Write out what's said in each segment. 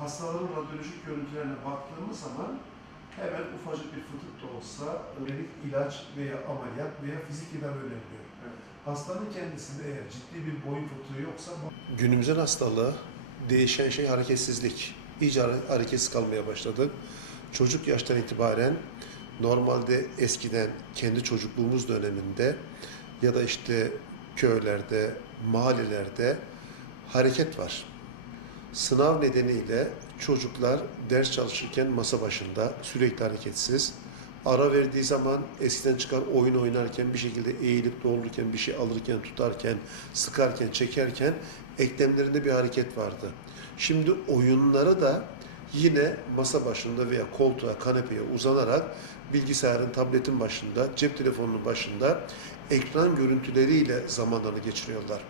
hastaların radyolojik görüntülerine baktığımız zaman hemen ufacık bir fıtık da olsa önelik ilaç veya ameliyat veya fizik tedavi öneriliyor. Hastanın kendisinde eğer ciddi bir boyun fıtığı yoksa Günümüzün hastalığı değişen şey hareketsizlik. İyice hare- hareketsiz kalmaya başladık. Çocuk yaştan itibaren normalde eskiden kendi çocukluğumuz döneminde ya da işte köylerde, mahallelerde hareket var. Sınav nedeniyle çocuklar ders çalışırken masa başında sürekli hareketsiz. Ara verdiği zaman eskiden çıkan oyun oynarken bir şekilde eğilip doğrulurken bir şey alırken tutarken sıkarken çekerken eklemlerinde bir hareket vardı. Şimdi oyunları da yine masa başında veya koltuğa, kanepeye uzanarak bilgisayarın, tabletin başında, cep telefonunun başında ekran görüntüleriyle zamanlarını geçiriyorlar.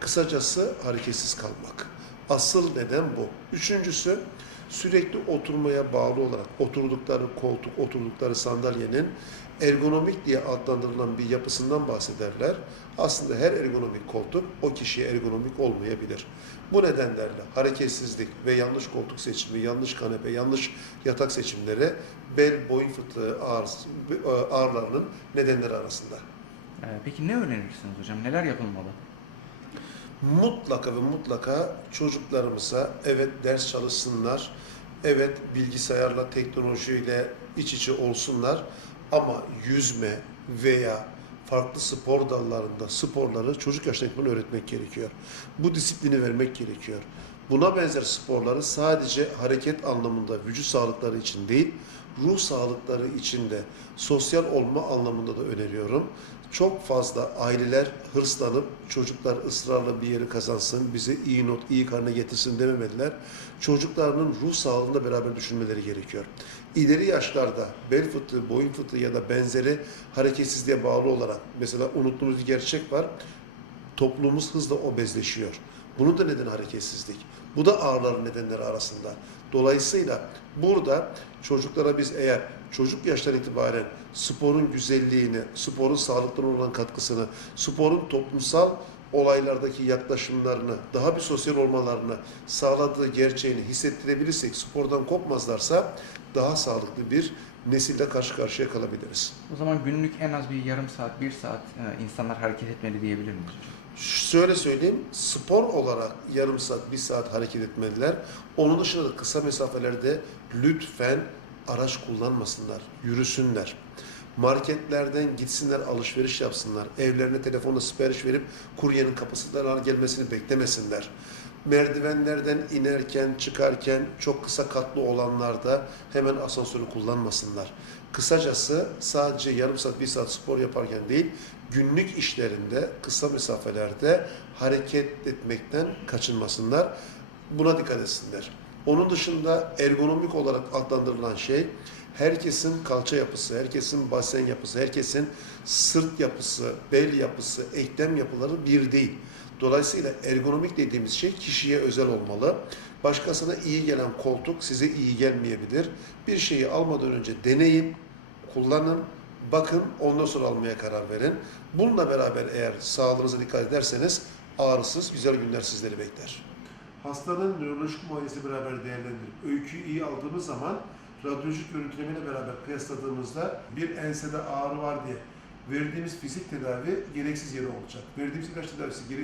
Kısacası hareketsiz kalmak. Asıl neden bu. Üçüncüsü sürekli oturmaya bağlı olarak oturdukları koltuk, oturdukları sandalyenin ergonomik diye adlandırılan bir yapısından bahsederler. Aslında her ergonomik koltuk o kişiye ergonomik olmayabilir. Bu nedenlerle hareketsizlik ve yanlış koltuk seçimi, yanlış kanepe, yanlış yatak seçimleri bel, boyun fıtığı ağrısı- ağrılarının nedenleri arasında. Ee, Peki ne önerirsiniz hocam? Neler yapılmalı? Mutlaka ve mutlaka çocuklarımıza evet ders çalışsınlar, evet bilgisayarla, teknolojiyle iç içe olsunlar ama yüzme veya farklı spor dallarında sporları çocuk yaştan itibaren öğretmek gerekiyor. Bu disiplini vermek gerekiyor. Buna benzer sporları sadece hareket anlamında vücut sağlıkları için değil, ruh sağlıkları için de sosyal olma anlamında da öneriyorum. Çok fazla aileler hırslanıp çocuklar ısrarla bir yeri kazansın, bize iyi not, iyi karne getirsin dememeliler. Çocuklarının ruh sağlığında beraber düşünmeleri gerekiyor. İleri yaşlarda bel fıtığı, boyun fıtığı ya da benzeri hareketsizliğe bağlı olarak mesela unuttuğumuz bir gerçek var. Toplumumuz hızla obezleşiyor. Bunun da neden hareketsizlik. Bu da ağrıların nedenleri arasında. Dolayısıyla burada çocuklara biz eğer çocuk yaştan itibaren sporun güzelliğini, sporun sağlıklarına olan katkısını, sporun toplumsal olaylardaki yaklaşımlarını, daha bir sosyal olmalarını sağladığı gerçeğini hissettirebilirsek, spordan kopmazlarsa daha sağlıklı bir nesille karşı karşıya kalabiliriz. O zaman günlük en az bir yarım saat, bir saat e, insanlar hareket etmeli diyebilir miyiz? Şöyle söyleyeyim, spor olarak yarım saat, bir saat hareket etmeliler. Onun dışında da kısa mesafelerde lütfen araç kullanmasınlar, yürüsünler. Marketlerden gitsinler, alışveriş yapsınlar. Evlerine telefonla sipariş verip kuryenin kapısından gelmesini beklemesinler. Merdivenlerden inerken, çıkarken çok kısa katlı olanlarda hemen asansörü kullanmasınlar. Kısacası sadece yarım saat, bir saat spor yaparken değil, günlük işlerinde, kısa mesafelerde hareket etmekten kaçınmasınlar. Buna dikkat etsinler. Onun dışında ergonomik olarak adlandırılan şey, herkesin kalça yapısı, herkesin basen yapısı, herkesin sırt yapısı, bel yapısı, eklem yapıları bir değil. Dolayısıyla ergonomik dediğimiz şey kişiye özel olmalı. Başkasına iyi gelen koltuk size iyi gelmeyebilir. Bir şeyi almadan önce deneyin, kullanın, bakın ondan sonra almaya karar verin. Bununla beraber eğer sağlığınıza dikkat ederseniz ağrısız güzel günler sizleri bekler. Hastanın nörolojik muayenesi beraber değerlendirip öyküyü iyi aldığımız zaman radyolojik görüntülemeyle beraber kıyasladığımızda bir ensede ağrı var diye verdiğimiz fizik tedavi gereksiz yere olacak. Verdiğimiz ilaç tedavisi gereksiz